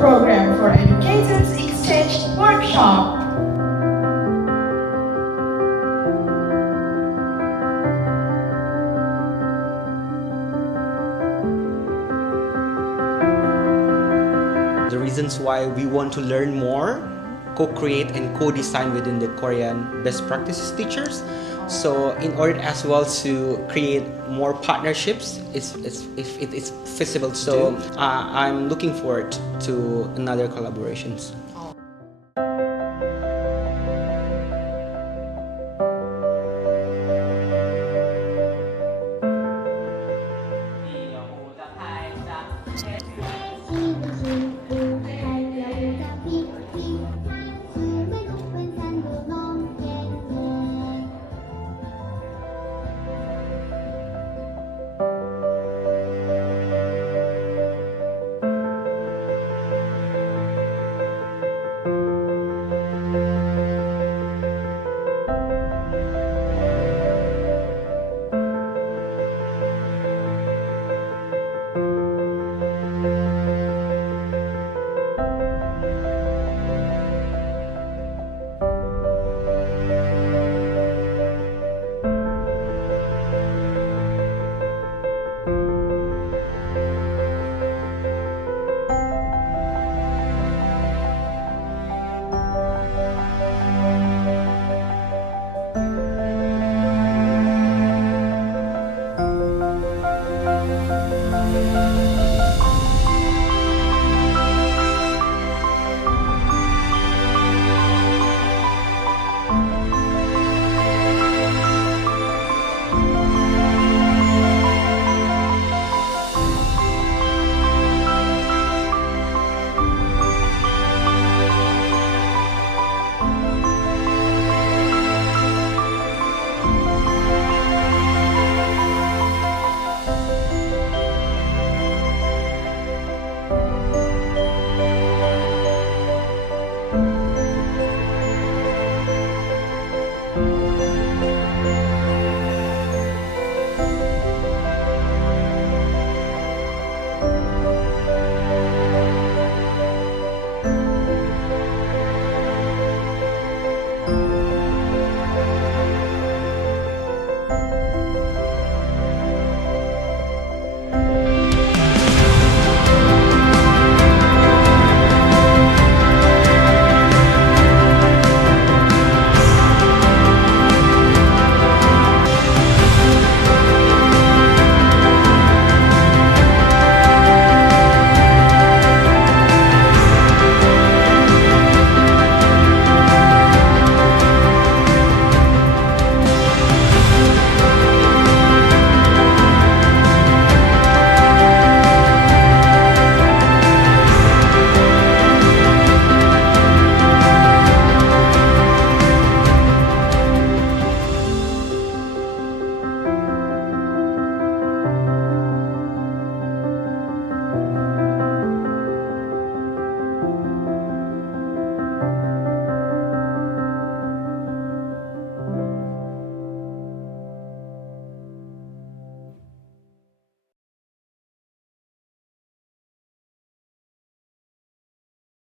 program for educators exchange workshop. The reasons why we want to learn more, co-create and co-design within the Korean best practices teachers. So in order as well to create more partnerships, if it is feasible. So I'm looking forward to another collaborations.